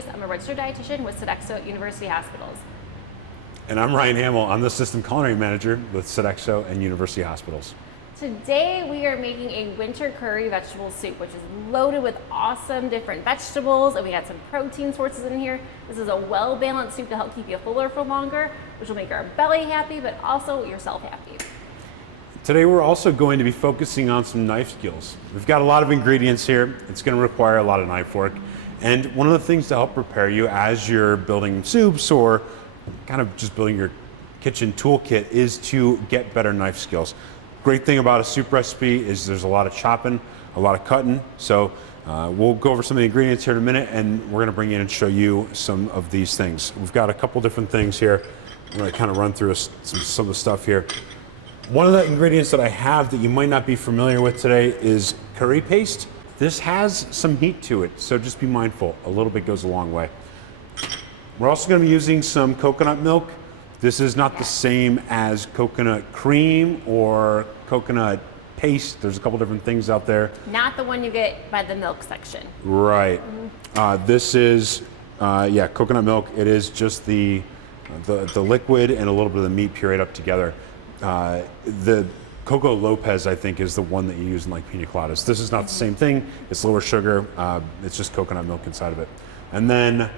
Regis. I'm a registered dietitian with Sodexo University Hospitals. And I'm Ryan Hamel. I'm the Assistant Culinary Manager with Sodexo and University Hospitals. Today we are making a winter curry vegetable soup, which is loaded with awesome different vegetables, and we got some protein sources in here. This is a well-balanced soup to help keep you fuller for longer, which will make our belly happy, but also yourself happy. Today we're also going to be focusing on some knife skills. We've got a lot of ingredients here. It's going to require a lot of knife work. And one of the things to help prepare you as you're building soups or kind of just building your kitchen toolkit is to get better knife skills. Great thing about a soup recipe is there's a lot of chopping, a lot of cutting. So we'll go over some of the ingredients here in a minute, and we're going to bring in and show you some of these things. We've got a couple different things here. I'm going to kind of run through some of the stuff here. One of the ingredients that I have that you might not be familiar with today is curry paste. This has some heat to it, so just be mindful. A little bit goes a long way. We're also going to be using some coconut milk. This is not the same as coconut cream or coconut paste. There's a couple different things out there. Not the one you get by the milk section. Right. This is, coconut milk. It is just the liquid and a little bit of the meat pureed up together. The Coco Lopez, I think, is the one that you use in like pina coladas. This is not the same thing. It's lower sugar. It's just coconut milk inside of it. And then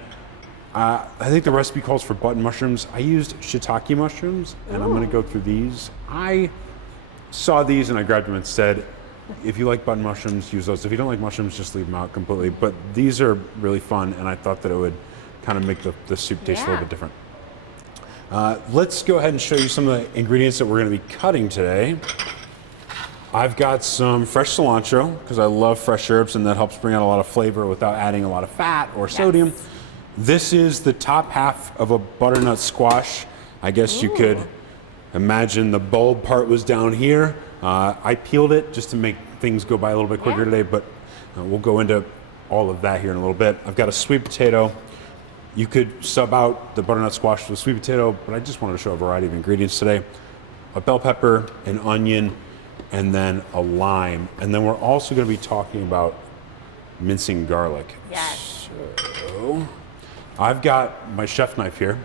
I think the recipe calls for button mushrooms. I used shiitake mushrooms, and I'm going to go through these. I saw these and I grabbed them instead. If you like button mushrooms, use those. If you don't like mushrooms, just leave them out completely. But these are really fun, and I thought that it would kind of make the soup taste a little bit different. Let's go ahead and show you some of the ingredients that we're going to be cutting today. I've got some fresh cilantro, because I love fresh herbs, and that helps bring out a lot of flavor without adding a lot of fat or sodium. This is the top half of a butternut squash. I guess you could imagine the bulb part was down here. I peeled it just to make things go by a little bit quicker today, but we'll go into all of that here in a little bit. I've got a sweet potato. You could sub out the butternut squash with a sweet potato, but I just wanted to show a variety of ingredients today. A bell pepper, an onion, and then a lime. And then we're also going to be talking about mincing garlic. Yes. So I've got my chef knife here.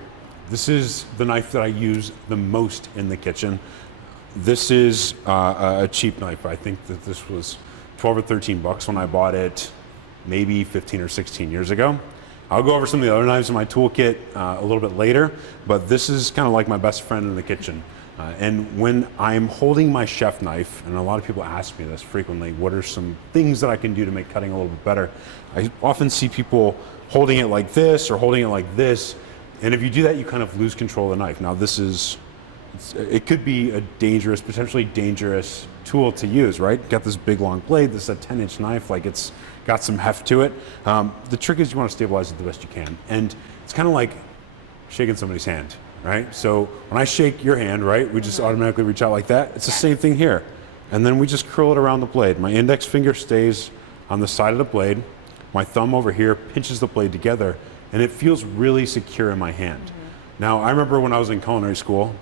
This is the knife that I use the most in the kitchen. This is a cheap knife. I think that this was 12 or 13 bucks when I bought it, maybe 15 or 16 years ago. I'll go over some of the other knives in my toolkit a little bit later, but this is kind of like my best friend in the kitchen. And when I'm holding my chef knife, and a lot of people ask me this frequently, what are some things that I can do to make cutting a little bit better? I often see people holding it like this or holding it like this, and if you do that, you kind of lose control of the knife. Now it could be a dangerous, potentially dangerous tool to use, right? Got this big long blade, this is a 10-inch knife, like it's got some heft to it. The trick is you want to stabilize it the best you can. And it's kind of like shaking somebody's hand, right? So when I shake your hand, right, we just automatically reach out like that. It's the same thing here. And then we just curl it around the blade. My index finger stays on the side of the blade. My thumb over here pinches the blade together, and it feels really secure in my hand. Now, I remember when I was in culinary school,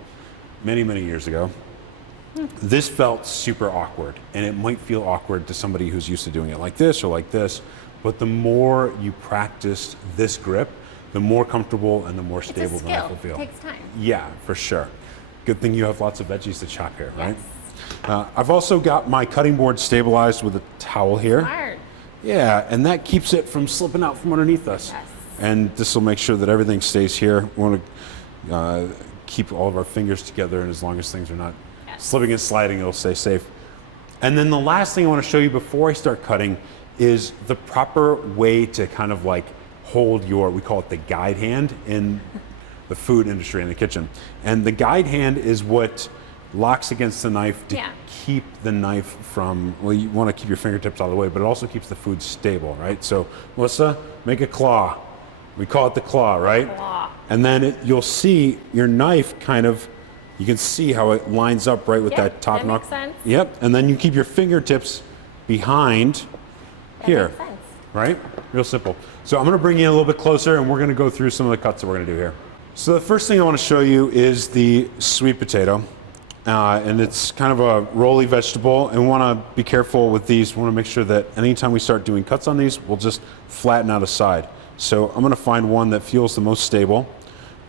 many, many years ago, this felt super awkward, and it might feel awkward to somebody who's used to doing it like this or like this, but the more you practice this grip, the more comfortable and the more stable the knife will feel. It takes time. Yeah, for sure. Good thing you have lots of veggies to chop here, right? I've also got my cutting board stabilized with a towel here. Smart. Yeah, and that keeps it from slipping out from underneath us. Yes. And this will make sure that everything stays here. We want to keep all of our fingers together, and as long as things are not slipping and sliding, it'll stay safe. And then the last thing I want to show you before I start cutting is the proper way to kind of like hold we call it the guide hand in the food industry in the kitchen. And the guide hand is what locks against the knife to keep the knife from, well, you want to keep your fingertips out of the way, but it also keeps the food stable, right? So Melissa, make a claw. We call it the claw, right? Claw. And then you'll see your knife kind of, you can see how it lines up right with that top that knock. makes sense. Yep, and then you keep your fingertips behind here, makes sense. right? Real simple. So I'm gonna bring you in a little bit closer, and we're gonna go through some of the cuts that we're gonna do here. So the first thing I wanna show you is the sweet potato. And it's kind of a rolly vegetable, and we wanna be careful with these. We wanna make sure that anytime we start doing cuts on these, we'll just flatten out a side. So I'm gonna find one that feels the most stable.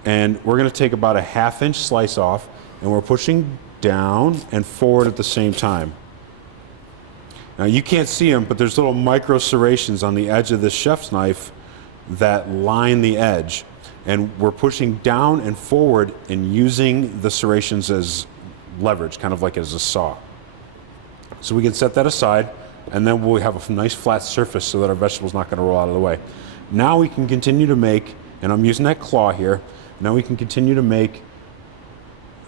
And we're gonna take about a 1/2 inch slice off, and we're pushing down and forward at the same time. Now you can't see them, but there's little micro serrations on the edge of this chef's knife that line the edge. And we're pushing down and forward and using the serrations as leverage, kind of like as a saw. So we can set that aside, and then we'll have a nice flat surface so that our vegetable's not gonna roll out of the way. Now we can continue to make, and I'm using that claw here, now we can continue to make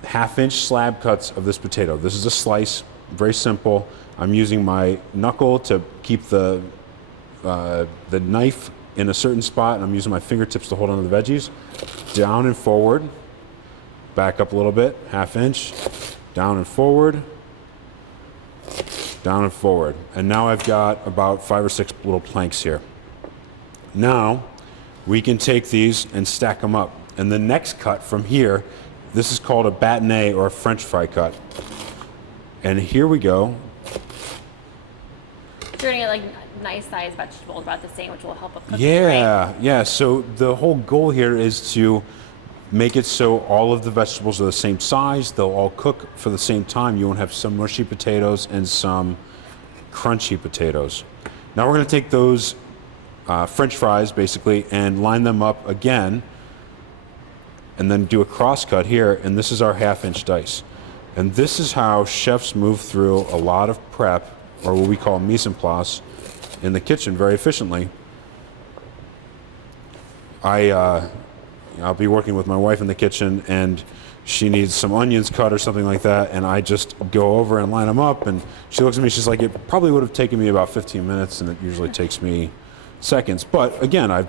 1/2 inch slab cuts of this potato. This is a slice, very simple. I'm using my knuckle to keep the knife in a certain spot, and I'm using my fingertips to hold onto the veggies. Down and forward, back up a little bit, 1/2 inch, down and forward, down and forward. And now I've got about 5 or 6 little planks here. Now we can take these and stack them up. And the next cut from here, this is called a bâtonnet or a French fry cut. And here we go. You're gonna get like nice sized vegetables about the same, which will help with cooking. Yeah, right? yeah. So the whole goal here is to make it so all of the vegetables are the same size. They'll all cook for the same time. You won't have some mushy potatoes and some crunchy potatoes. Now we're going to take those French fries basically and line them up again, and then do a cross cut here. And this is our 1/2 inch dice. And this is how chefs move through a lot of prep, or what we call mise en place, in the kitchen very efficiently. I'll be working with my wife in the kitchen, and she needs some onions cut or something like that, and I just go over and line them up, and she looks at me, she's like, it probably would have taken me about 15 minutes, and it usually takes me seconds. But again, I've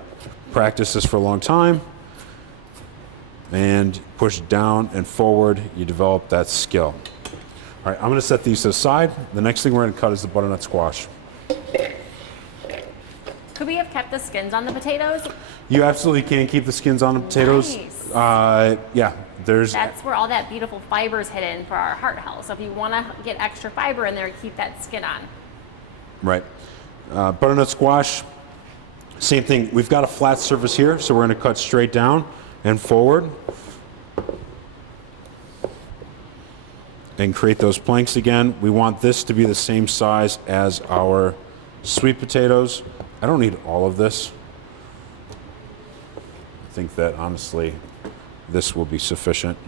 practiced this for a long time, and push down and forward, you develop that skill. All right, I'm gonna set these to the side. The next thing we're gonna cut is the butternut squash. Could we have kept the skins on the potatoes? You absolutely can keep the skins on the potatoes. Nice. Yeah, there's. That's where all that beautiful fiber is hidden for our heart health. So if you want to get extra fiber in there, keep that skin on. Right. Butternut squash, same thing. We've got a flat surface here, so we're going to cut straight down and forward. And create those planks again. We want this to be the same size as our sweet potatoes. I don't need all of this. I think that honestly, this will be sufficient.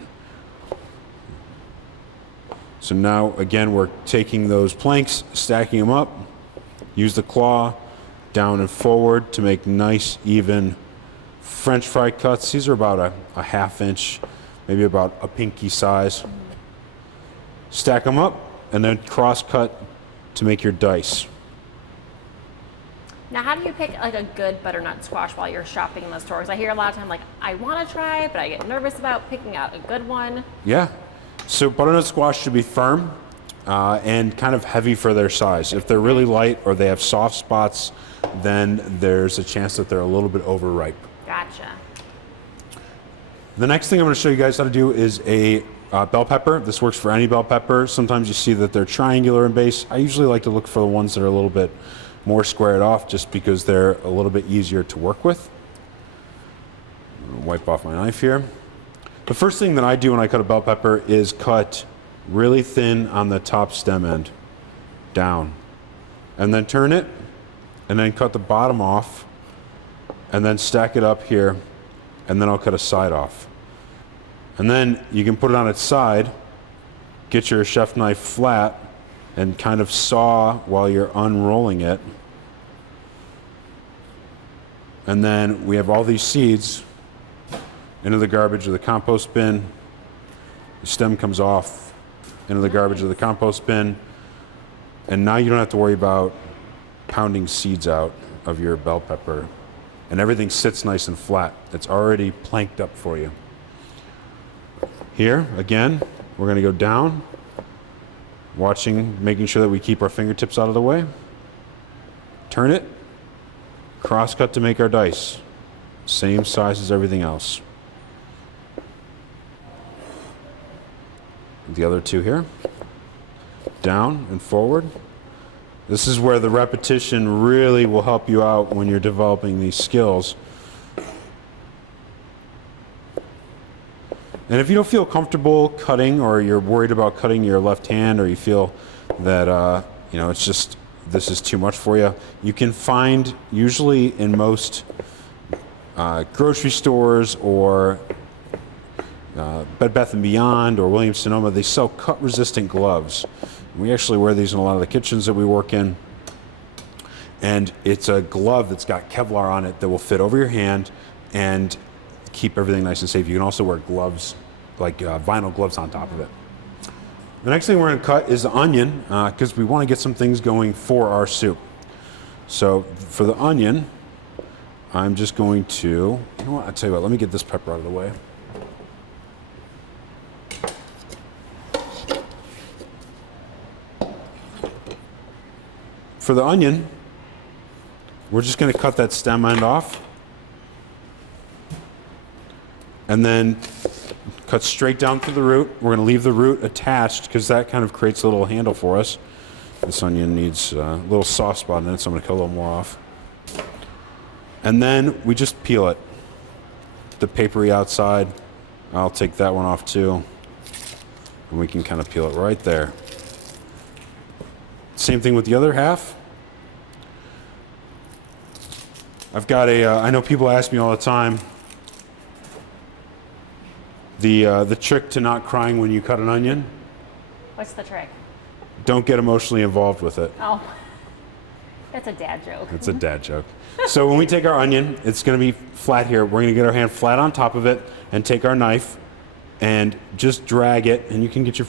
So now, again, we're taking those planks, stacking them up, use the claw, down and forward to make nice, even French fry cuts. These are about a 1/2 inch, maybe about a pinky size. Stack them up, and then cross cut to make your dice. Now, how do you pick like a good butternut squash while you're shopping in the stores? I hear a lot of time like, I want to try, but I get nervous about picking out a good one. Yeah. So butternut squash should be firm and kind of heavy for their size. If they're really light or they have soft spots, then there's a chance that they're a little bit overripe. Gotcha. The next thing I'm going to show you guys how to do is a bell pepper. This works for any bell pepper. Sometimes you see that they're triangular in base. I usually like to look for the ones that are a little bit more squared off, just because they're a little bit easier to work with. I'm gonna wipe off my knife here. The first thing that I do when I cut a bell pepper is cut really thin on the top stem end, down, and then turn it, and then cut the bottom off, and then stack it up here, and then I'll cut a side off. And then you can put it on its side, get your chef knife flat, and kind of saw while you're unrolling it. And then we have all these seeds into the garbage of the compost bin. The stem comes off into the garbage of the compost bin. And now you don't have to worry about pounding seeds out of your bell pepper. And everything sits nice and flat. It's already planked up for you. Here, again, we're gonna go down, making sure that we keep our fingertips out of the way. Turn it, cross cut to make our dice. Same size as everything else. The other two here. Down and forward. This is where the repetition really will help you out when you're developing these skills. And if you don't feel comfortable cutting, or you're worried about cutting your left hand, or you feel that it's just this is too much for you, you can find usually in most grocery stores or Bed Bath & Beyond or Williams-Sonoma, they sell cut-resistant gloves. We actually wear these in a lot of the kitchens that we work in. And it's a glove that's got Kevlar on it that will fit over your hand and keep everything nice and safe. You can also wear gloves, like vinyl gloves on top of it. The next thing we're going to cut is the onion, because we want to get some things going for our soup. So for the onion, I'm just going to, you know what, I'll tell you what, let me get this pepper out of the way. For the onion, we're just going to cut that stem end off and then cut straight down through the root. We're going to leave the root attached because that kind of creates a little handle for us. This onion needs a little soft spot in it, so I'm going to cut a little more off. And then we just peel it. The papery outside, I'll take that one off too. And we can kind of peel it right there. Same thing with the other half. I've got I know people ask me all the time, the trick to not crying when you cut an onion. What's the trick? Don't get emotionally involved with it. Oh, that's a dad joke. It's a dad joke. So when we take our onion, it's going to be flat here. We're going to get our hand flat on top of it and take our knife and just drag it. And you can get your,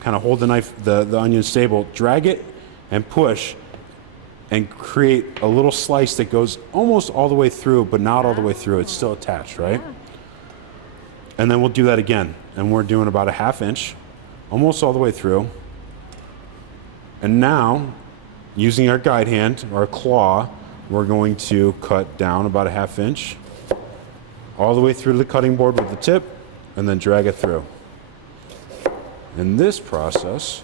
kind of hold the knife, the onion stable, drag it and push and create a little slice that goes almost all the way through, but not all the way through. It's still attached, right? Yeah. And then we'll do that again. And we're doing about a 1/2 inch, almost all the way through. And now, using our guide hand, our claw, we're going to cut down about a 1/2 inch, all the way through the cutting board with the tip, and then drag it through. And this process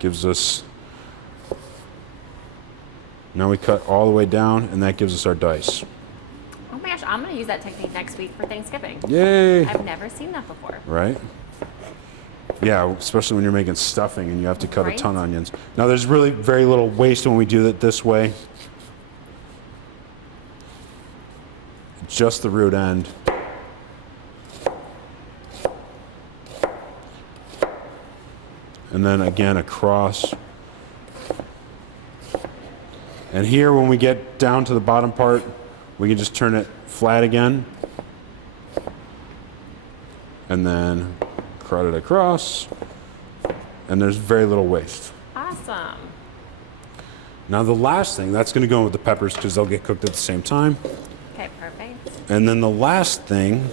gives us, now we cut all the way down, and that gives us our dice. Oh my gosh, I'm going to use that technique next week for Thanksgiving. Yay! I've never seen that before. Right? Yeah, especially when you're making stuffing and you have to cut a ton of onions. Now, there's really very little waste when we do it this way. Just the root end. And then again across. And here, when we get down to the bottom part, we can just turn it flat again. And then cut it across. And there's very little waste. Awesome. Now the last thing, that's going to go in with the peppers because they'll get cooked at the same time. Okay, perfect. And then the last thing,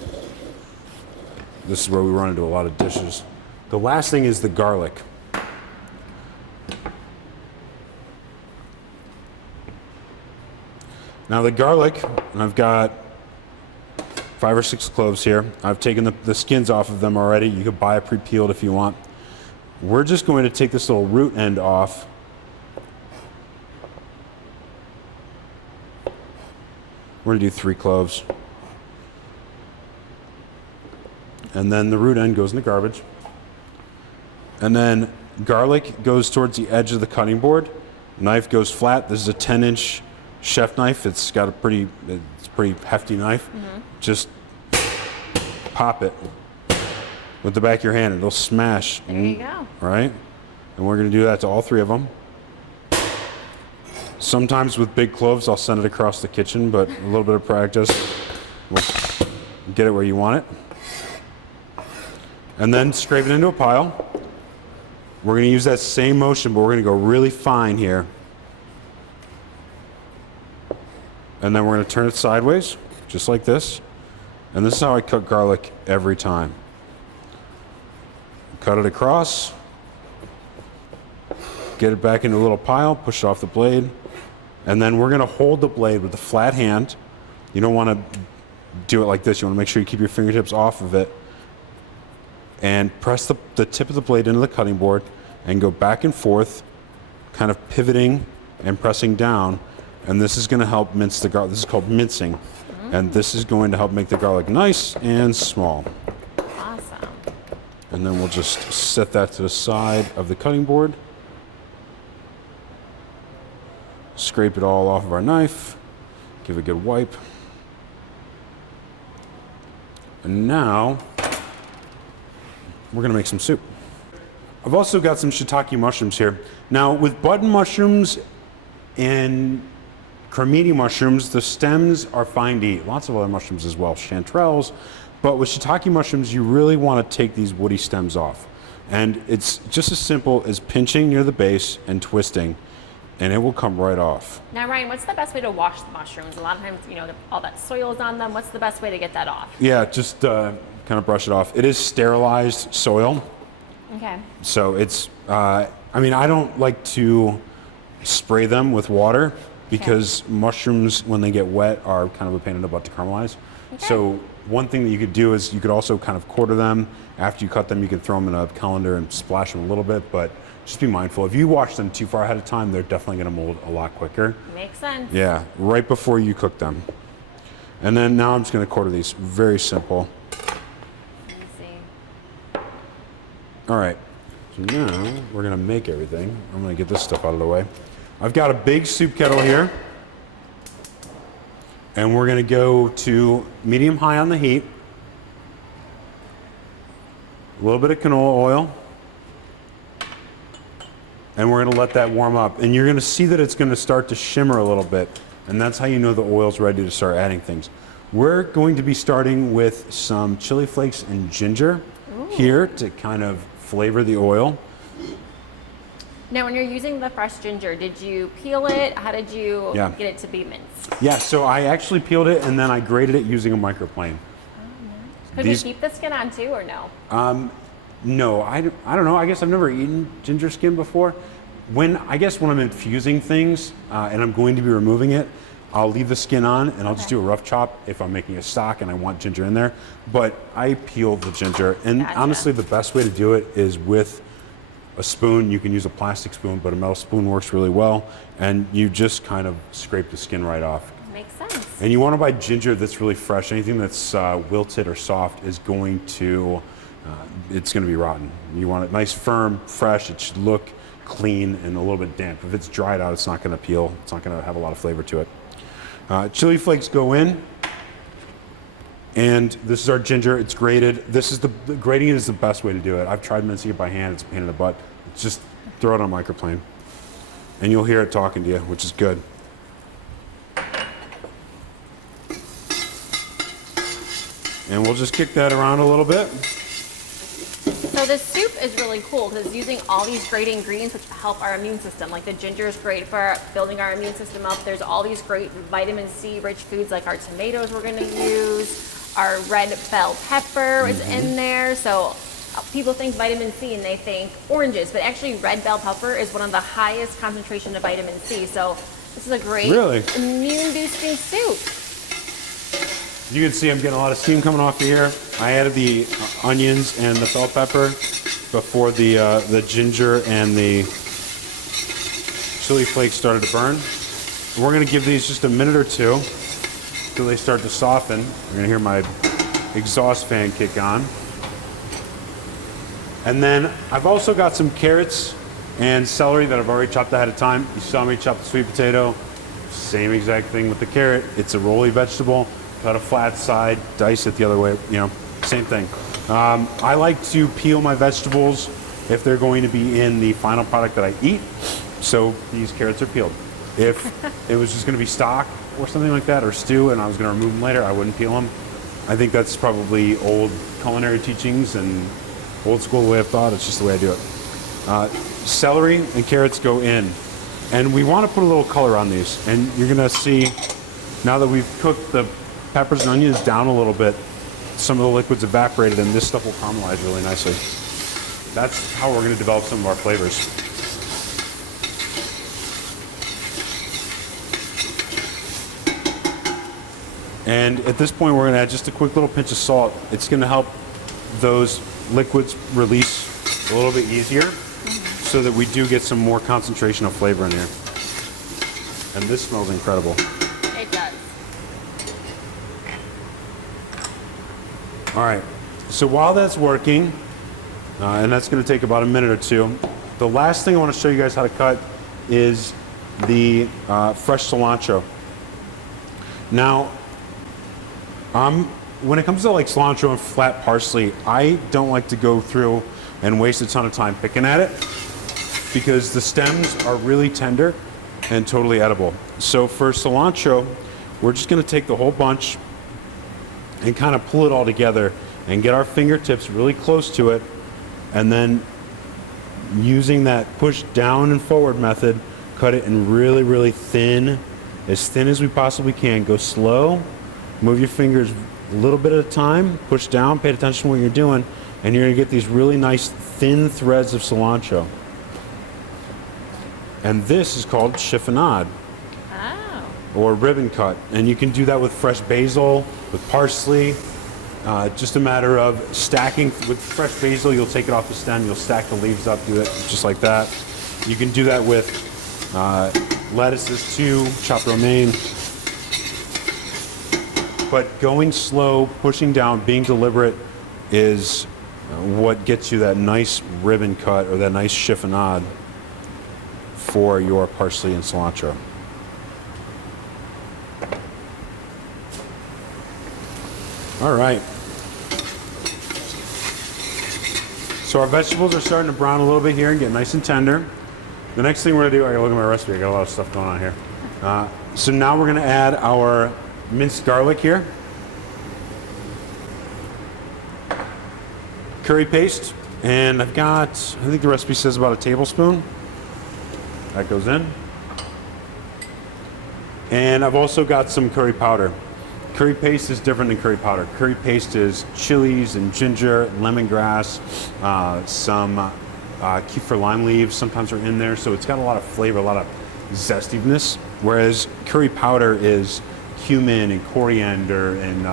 this is where we run into a lot of dishes. The last thing is the garlic. Now the garlic, and I've got 5 or 6 cloves here. I've taken the skins off of them already. You could buy it pre-peeled if you want. We're just going to take this little root end off. We're going to do 3 cloves. And then the root end goes in the garbage. And then garlic goes towards the edge of the cutting board. Knife goes flat. This is a 10-inch chef knife. It's got a pretty hefty knife. Mm-hmm. Just pop it with the back of your hand. It'll smash. There you go. Right? And we're going to do that to all 3 of them. Sometimes with big cloves, I'll send it across the kitchen, but a little bit of practice will get it where you want it. And then scrape it into a pile. We're going to use that same motion, but we're going to go really fine here. And then we're going to turn it sideways, just like this. And this is how I cut garlic every time. Cut it across. Get it back into a little pile, push it off the blade. And then we're going to hold the blade with a flat hand. You don't want to do it like this. You want to make sure you keep your fingertips off of it. And press the tip of the blade into the cutting board and go back and forth, kind of pivoting and pressing down. And this is going to help mince the garlic. This is called mincing. And this is going to help make the garlic nice and small. Awesome. And then we'll just set that to the side of the cutting board. Scrape it all off of our knife. Give it a good wipe. And now we're gonna make some soup. I've also got some shiitake mushrooms here. Now with button mushrooms and cremini mushrooms, the stems are fine to eat. Lots of other mushrooms as well, chanterelles. But with shiitake mushrooms, you really want to take these woody stems off. And it's just as simple as pinching near the base and twisting, and it will come right off. Now, Ryan, what's the best way to wash the mushrooms? A lot of times, you know, all that soil is on them. What's the best way to get that off? Yeah, just kind of brush it off. It is sterilized soil. Okay. So it's, I mean, I don't like to spray them with water because mushrooms, when they get wet, are kind of a pain in the butt to caramelize. Okay. So one thing that you could do is you could also kind of quarter them. After you cut them, you can throw them in a colander and splash them a little bit, but just be mindful. If you wash them too far ahead of time, they're definitely gonna mold a lot quicker. Makes sense. Yeah, right before you cook them. And then now I'm just gonna quarter these. Very simple. Easy. All right, so now we're gonna make everything. I'm gonna get this stuff out of the way. I've got a big soup kettle here. And we're gonna go to medium high on the heat. A little bit of canola oil. And we're gonna let that warm up. And you're gonna see that it's gonna start to shimmer a little bit. And that's how you know the oil's ready to start adding things. We're going to be starting with some chili flakes and ginger here to kind of flavor the oil. Now, when you're using the fresh ginger, did you peel it? How did you get it to be minced? Yeah, so I actually peeled it and then I grated it using a microplane. Could we keep the skin on too, or no? No, I don't know. I guess I've never eaten ginger skin before. I guess when I'm infusing things and I'm going to be removing it, I'll leave the skin on and I'll just do a rough chop if I'm making a stock and I want ginger in there. But I peel the ginger. And honestly, the best way to do it is with a spoon. You can use a plastic spoon, but a metal spoon works really well. And you just kind of scrape the skin right off. Makes sense. And you want to buy ginger that's really fresh. Anything that's wilted or soft is going to, it's going to be rotten. You want it nice, firm, fresh. It should look clean and a little bit damp. If it's dried out, it's not going to peel. It's not going to have a lot of flavor to it. Chili flakes go in. And this is our ginger. It's grated. This is grating it is the best way to do it. I've tried mincing it by hand. It's a pain in the butt. Just throw it on a microplane. And you'll hear it talking to you, which is good. And we'll just kick that around a little bit. So this soup is really cool because it's using all these great ingredients which help our immune system. Like the ginger is great for building our immune system up. There's all these great vitamin C rich foods like our tomatoes we're gonna use. Our red bell pepper is in there. So people think vitamin C and they think oranges, but actually red bell pepper is one of the highest concentration of vitamin C. So this is a great immune boosting soup. You can see I'm getting a lot of steam coming off of here. I added the onions and the bell pepper before the ginger and the chili flakes started to burn. We're gonna give these just a minute or two till they start to soften. You're gonna hear my exhaust fan kick on. And then I've also got some carrots and celery that I've already chopped ahead of time. You saw me chop the sweet potato. Same exact thing with the carrot. It's a rolly vegetable. Cut a flat side, dice it the other way, you know, same thing. I like to peel my vegetables if they're going to be in the final product that I eat. So these carrots are peeled. If it was just gonna be stock or something like that, or stew, and I was gonna remove them later, I wouldn't peel them. I think that's probably old culinary teachings and old school way of thought. It's just the way I do it. Celery and carrots go in. And we wanna put a little color on these. And you're gonna see, now that we've cooked the peppers and onions down a little bit, some of the liquids evaporated and this stuff will caramelize really nicely. That's how we're going to develop some of our flavors. And at this point we're going to add just a quick little pinch of salt. It's going to help those liquids release a little bit easier so that we do get some more concentration of flavor in here. And this smells incredible. It does. All right, so while that's working, and that's going to take about a minute or two. The last thing I want to show you guys how to cut is the fresh cilantro. Now, when it comes to like cilantro and flat parsley, I don't like to go through and waste a ton of time picking at it because the stems are really tender and totally edible. So for cilantro, we're just going to take the whole bunch and kind of pull it all together and get our fingertips really close to it, and then using that push down and forward method, cut it in really, really thin as we possibly can. Go slow, move your fingers a little bit at a time, push down, pay attention to what you're doing, and you're gonna get these really nice thin threads of cilantro. And this is called chiffonade. Oh. Or ribbon cut. And you can do that with fresh basil, with parsley. Just a matter of stacking. With fresh basil, you'll take it off the stem, you'll stack the leaves up, do it just like that. You can do that with lettuces too, chopped romaine. But going slow, pushing down, being deliberate is what gets you that nice ribbon cut or that nice chiffonade for your parsley and cilantro. All right. So our vegetables are starting to brown a little bit here and get nice and tender. The next thing we're gonna do, I gotta look at my recipe, I got a lot of stuff going on here. So now we're gonna add our minced garlic here. Curry paste, and I've got, I think the recipe says about a tablespoon. That goes in. And I've also got some curry powder. Curry paste is different than curry powder. Curry paste is chilies and ginger, lemongrass, some kefir lime leaves sometimes are in there, so it's got a lot of flavor, a lot of zestiness. Whereas curry powder is cumin and coriander, and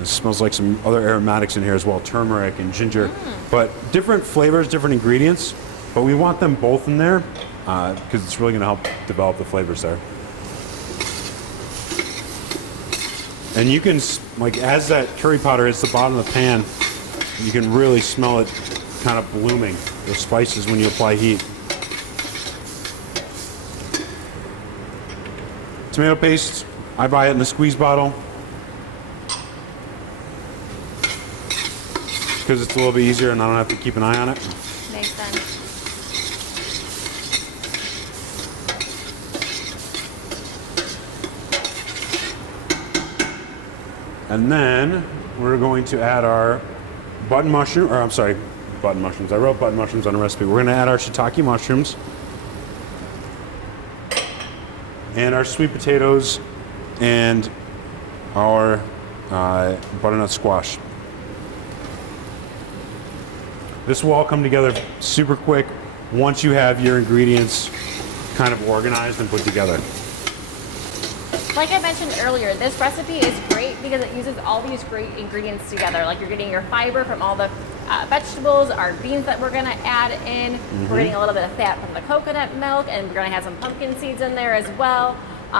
it smells like some other aromatics in here as well, turmeric and ginger. But different flavors, different ingredients, but we want them both in there because it's really going to help develop the flavors there. And you can, like, as that curry powder hits the bottom of the pan, you can really smell it kind of blooming, the spices when you apply heat. Tomato paste, I buy it in a squeeze bottle because it's a little bit easier and I don't have to keep an eye on it. Makes sense. And then we're going to add our button mushroom, or I'm sorry, button mushrooms. I wrote button mushrooms on the recipe. We're going to add our shiitake mushrooms and our sweet potatoes and our butternut squash. This will all come together super quick once you have your ingredients kind of organized and put together. Like I mentioned earlier, this recipe is great because it uses all these great ingredients together. Like you're getting your fiber from all the vegetables, our beans that we're gonna add in. We're getting a little bit of fat from the coconut milk, and we're gonna have some pumpkin seeds in there as well.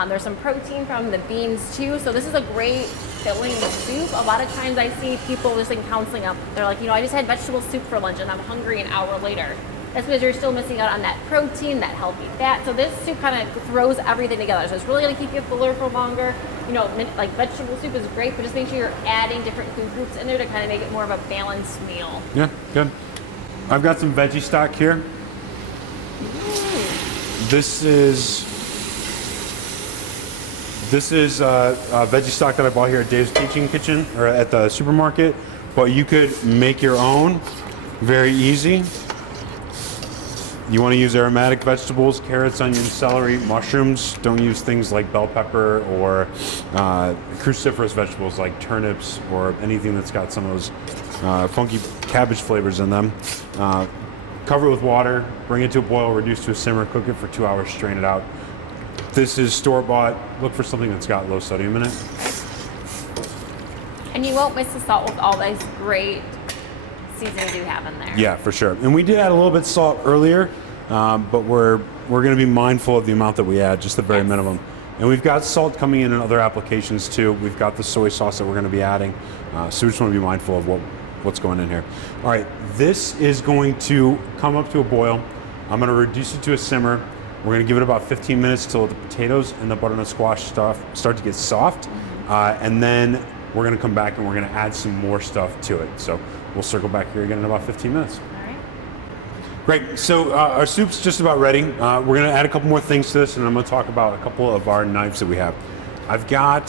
There's some protein from the beans too. So this is a great filling soup. A lot of times I see people just in counseling, they're like, I just had vegetable soup for lunch and I'm hungry an hour later. That's because you're still missing out on that protein, that healthy fat. So this soup kind of throws everything together. So it's really going to keep you fuller for longer. Like vegetable soup is great, but just make sure you're adding different food groups in there to kind of make it more of a balanced meal. Yeah, good. I've got some veggie stock here. This is veggie stock that I bought here at Dave's Teaching Kitchen, or at the supermarket. But you could make your own, very easy. You want to use aromatic vegetables, carrots, onions, celery, mushrooms. Don't use things like bell pepper or cruciferous vegetables like turnips or anything that's got some of those funky cabbage flavors in them. Cover it with water, bring it to a boil, reduce to a simmer, cook it for 2 hours, strain it out. This is store-bought. Look for something that's got low sodium in it. And you won't miss the salt with all these great seasonings you have in there. Yeah, for sure. And we did add a little bit of salt earlier, but we're going to be mindful of the amount that we add, just the very minimum. And we've got salt coming in other applications too. We've got the soy sauce that we're going to be adding, so we just want to be mindful of what's going in here. All right, this is going to come up to a boil. I'm going to reduce it to a simmer. We're going to give it about 15 minutes till the potatoes and the butternut squash stuff start to get soft. And then we're going to come back and we're going to add some more stuff to it. So we'll circle back here again in about 15 minutes. All right. Great, so our soup's just about ready. We're going to add a couple more things to this, and I'm going to talk about a couple of our knives that we have. I've got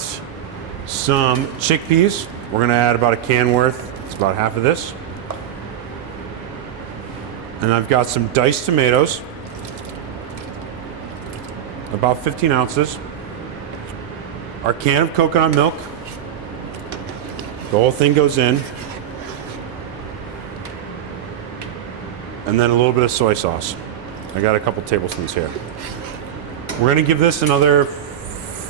some chickpeas. We're going to add about a can worth. It's about half of this. And I've got some diced tomatoes, about 15 ounces. Our can of coconut milk. The whole thing goes in. And then a little bit of soy sauce. I got a couple tablespoons here. We're gonna give this another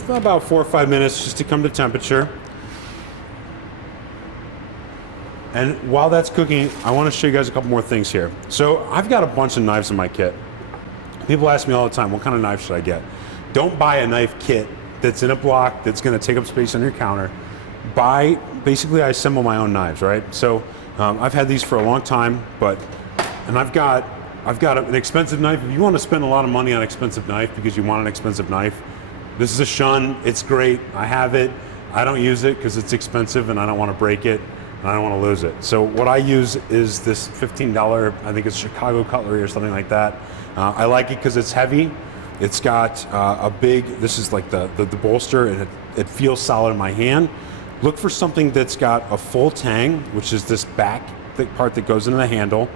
about 4 or 5 minutes just to come to temperature. And while that's cooking, I wanna show you guys a couple more things here. So I've got a bunch of knives in my kit. People ask me all the time, what kind of knife should I get? Don't buy a knife kit that's in a block that's gonna take up space on your counter. Basically I assemble my own knives, right? So I've had these for a long time, and I've got an expensive knife. If you want to spend a lot of money on an expensive knife because you want an expensive knife, this is a Shun. It's great. I have it. I don't use it because it's expensive and I don't want to break it and I don't want to lose it. So what I use is this $15, I think it's Chicago cutlery or something like that. I like it because it's heavy. It's got this is like the bolster, and it feels solid in my hand. Look for something that's got a full tang, which is this back thick part that goes into the handle.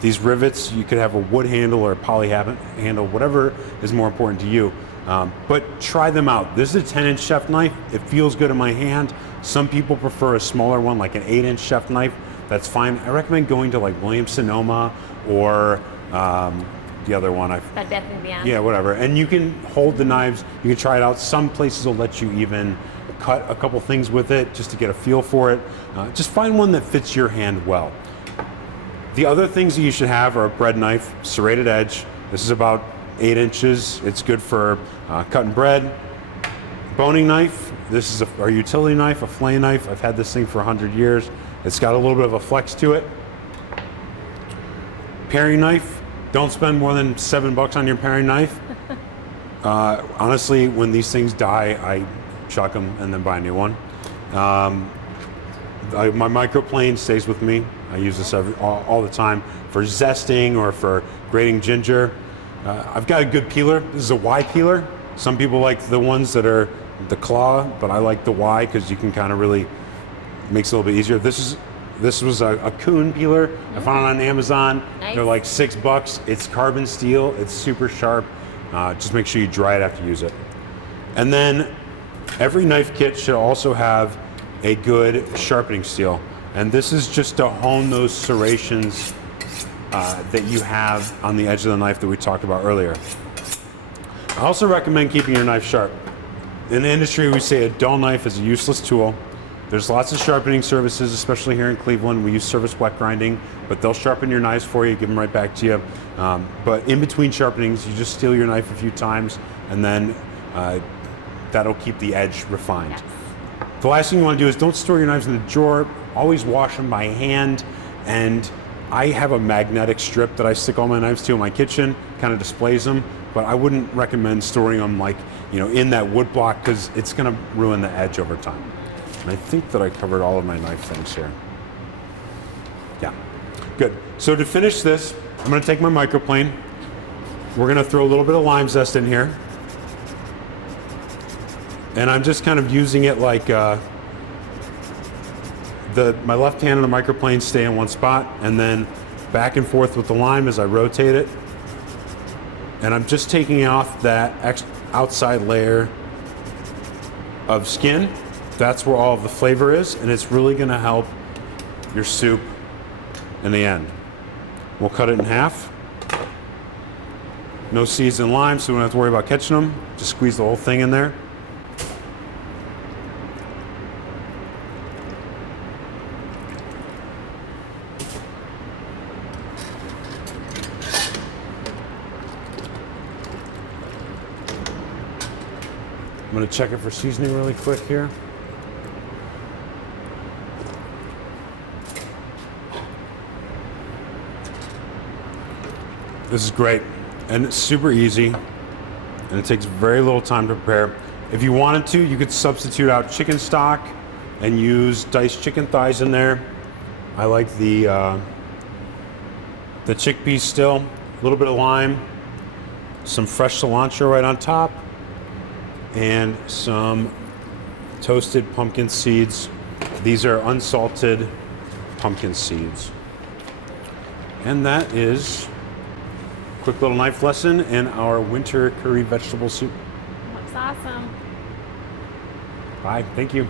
These rivets, you could have a wood handle or a poly handle, whatever is more important to you. But try them out. This is a 10-inch chef knife. It feels good in my hand. Some people prefer a smaller one, like an 8-inch chef knife. That's fine. I recommend going to like Williams-Sonoma or the other one. Bed Bath & Beyond. Yeah, whatever. And you can hold the knives. You can try it out. Some places will let you even cut a couple things with it just to get a feel for it. Just find one that fits your hand well. The other things that you should have are a bread knife, serrated edge. This is about 8 inches. It's good for cutting bread. Boning knife. This is our utility knife, a fillet knife. I've had this thing for 100 years. It's got a little bit of a flex to it. Paring knife. Don't spend more than $7 on your paring knife. Honestly, when these things die, I chuck them and then buy a new one. My microplane stays with me. I use this all the time for zesting or for grating ginger. I've got a good peeler. This is a Y peeler. Some people like the ones that are the claw, but I like the Y because you can kind of really makes it a little bit easier. This was a Coon peeler. I found it on Amazon. Nice. They're like $6. It's carbon steel. It's super sharp. Just make sure you dry it after you use it. And then every knife kit should also have a good sharpening steel. And this is just to hone those serrations that you have on the edge of the knife that we talked about earlier. I also recommend keeping your knife sharp. In the industry, we say a dull knife is a useless tool. There's lots of sharpening services, especially here in Cleveland. We use service wet grinding, but they'll sharpen your knives for you, give them right back to you. But in between sharpenings, you just steal your knife a few times, and then that'll keep the edge refined. Yes. The last thing you want to do is don't store your knives in the drawer. Always wash them by hand. And I have a magnetic strip that I stick all my knives to in my kitchen, kind of displays them. But I wouldn't recommend storing them in that wood block because it's going to ruin the edge over time. And I think that I covered all of my knife things here. Yeah, good. So to finish this, I'm going to take my microplane. We're going to throw a little bit of lime zest in here. And I'm just kind of using it like my left hand and the microplane stay in one spot, and then back and forth with the lime as I rotate it. And I'm just taking off that outside layer of skin. That's where all of the flavor is, and it's really going to help your soup in the end. We'll cut it in half. No seeds and lime, so we don't have to worry about catching them. Just squeeze the whole thing in there. I'm going to check it for seasoning really quick here. This is great, and it's super easy, and it takes very little time to prepare. If you wanted to, you could substitute out chicken stock and use diced chicken thighs in there. I like the chickpeas still, a little bit of lime, some fresh cilantro right on top, and some toasted pumpkin seeds. These are unsalted pumpkin seeds. And that is a quick little knife lesson in our winter curry vegetable soup. Looks awesome. Bye, thank you.